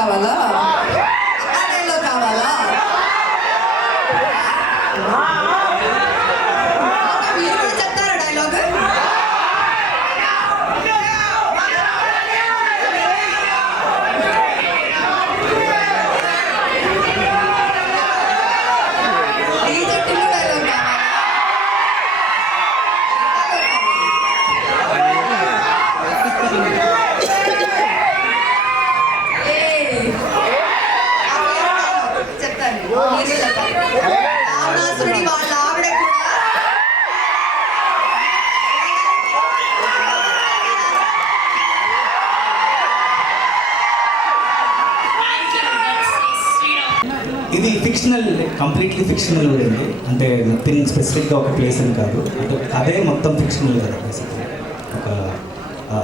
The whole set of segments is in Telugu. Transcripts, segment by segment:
కావాలా, డైలాగ్ కావాలా? మీరు కూడా చెప్తారా డైలాగ్? రావణాసురుడి వాళ్ళ ఆవిడ కూడా ఇది ఫిక్షనల్, కంప్లీట్లీ ఫిక్షనల్ ఊరండి. అంటే నథింగ్ స్పెసిఫిక్గా ఒక ప్లేస్ అని కాదు, అంటే అదే మొత్తం ఫిక్షనల్ కదా. బేసిక్లీ ఒక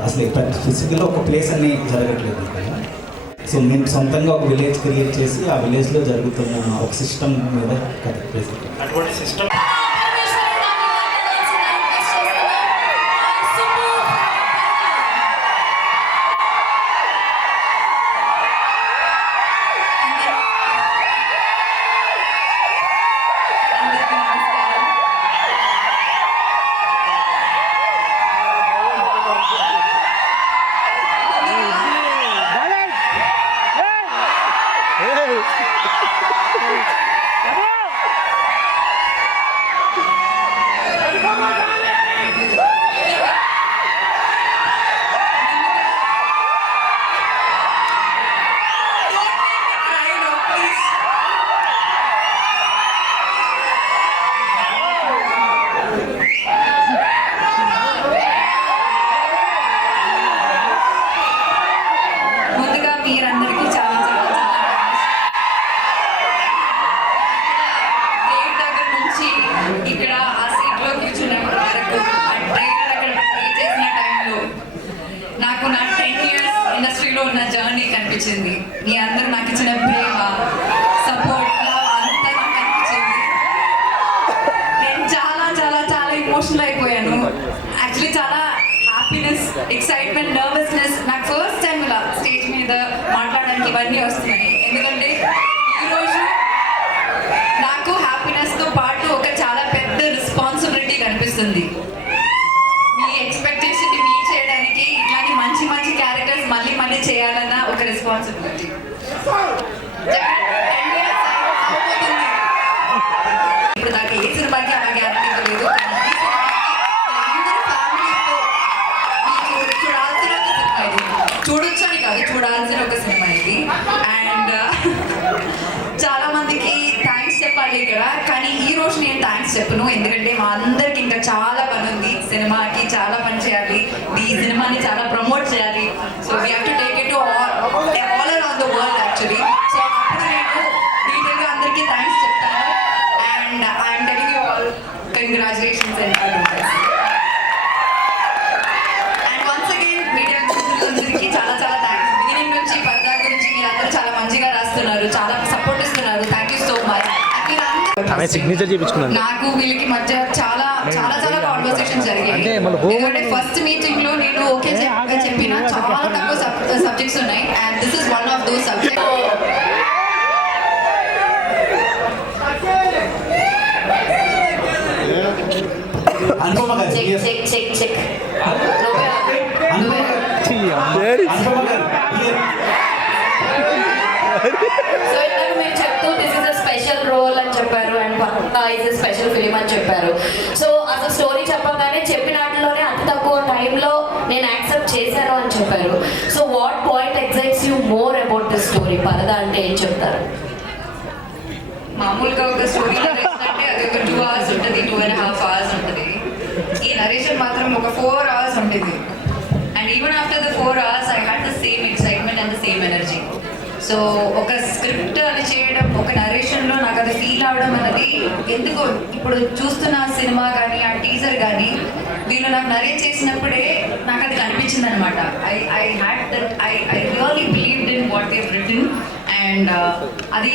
అసలు ఫిజికల్గా ఒక ప్లేస్ అని జరగట్లేదు ఇక్కడ. సో మేము సొంతంగా ఒక విలేజ్ క్రియేట్ చేసి ఆ విలేజ్లో జరుగుతున్న ఒక సిస్టమ్ మీద కథ బేసిక్లీ. అటువంటి సిస్టమ్ కనిపించింది. మీ అందరూ నాకు ఇచ్చిన ప్రేమ, సపోర్ట్, లవ్ అంతా నాకు కనిపించింది. నేను చాలా చాలా చాలా ఎమోషనల్ అయిపోయాను. యాక్చువల్లీ చాలా హ్యాపీనెస్, ఎక్సైట్మెంట్, నర్వస్నెస్. నాకు ఫస్ట్ టైం ఇలా స్టేజ్ మీద మాట్లాడడానికి ఇవన్నీ వస్తున్నాయి. ఎందుకంటే ఈరోజు నాకు హ్యాపీనెస్తో పాటు ఒక చాలా పెద్ద రెస్పాన్సిబిలిటీ కనిపిస్తుంది. మీ ఎక్స్పెక్టేషన్ని మీట్ చేయడానికి ఇట్లాంటి మంచి మంచి క్యారెక్టర్స్ మళ్ళీ మళ్ళీ చేయాలన్న ఒక రెస్పాన్సిబిలిటీ. ఇప్పుడు నాకు ఏ సినిమాకి అలా గ్యారెంటీ లేదు. అందరూ ఫ్యామిలీతో మీకు చూడాల్సిన ఒక సినిమా ఇది. చూడొచ్చు అని కాదు, చూడాల్సిన ఒక సినిమా ఇది. అండ్ చాలా మందికి థ్యాంక్స్ చెప్పాలి ఇక్కడ, కానీ ఈ రోజు నేను థ్యాంక్స్ చెప్పను. ఎందుకంటే మా అందరికి ఇంకా చాలా పని ఉంది. సినిమాకి చాలా పని చేయాలి, ఈ సినిమాని చాలా ప్రమోట్ చేయాలి. So we have to take it to all around the world actually. So అప్పుడు నేను డీటెయిల్గా అందరికీ థ్యాంక్స్ చెప్తాను. And I'm telling you all congratulations and once again media అందరికీ చాలా చాలా థ్యాంక్స్. బిగినింగ్ నుంచి పర్దా గురించి మీరందరూ చాలా మంచిగా రాస్తున్నారు, చాలా సపోర్ట్ ఇస్తున్నారు. Thank you so much. Signature చేయించుకున్నాను. నాకు వీళ్ళకి మధ్య చాలా చాలా చాలా కాన్వర్సేషన్ జరిగాయి. ఎందుకంటే ఫస్ట్ మీటింగ్ లో నేను ఓకే చెప్పిన చాలా తక్కువ సబ్జెక్ట్స్ ఉన్నాయి. And this is one of those subject. So ఇందాక మీరు చెప్తూ this is a special role అని చెప్పారు and is a special film అని చెప్పారు. సో అసలు స్టోరీ చెప్పగానే చెప్పినట్లోనే అతి తక్కువ టైంలో నేను యాక్సెప్ట్ చేశాను అని చెప్పారు. So what point excites you more about this story? పరదా అంటే ఏం చెప్తారు? మామూలుగా ఒక స్టోరీ అంటే అది ఒక 2 hours ఉంటుంది, 2.5 hours ఉంటుంది. ఈ నరేషన్ మాత్రం ఒక 4 hours ఉంటుంది. And even after the 4 hours I had the same excitement and the same energy. So ఒక స్క్రిప్ట్ అది చేయడం, ఒక నరేషన్లో నాకు అది ఫీల్ అవడం అనేది ఎందుకో ఇప్పుడు చూస్తున్న సినిమా కానీ ఆ టీజర్ కానీ వీళ్ళు నాకు నరేట్ చేసినప్పుడే నాకు అది కనిపించింది అనమాట. I had that I really believed in what they written. And అది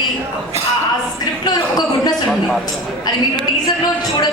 ఆ స్క్రిప్ట్లో ఒక గుడ్నెస్ ఉంది. అది మీరు టీజర్లో చూడొచ్చు.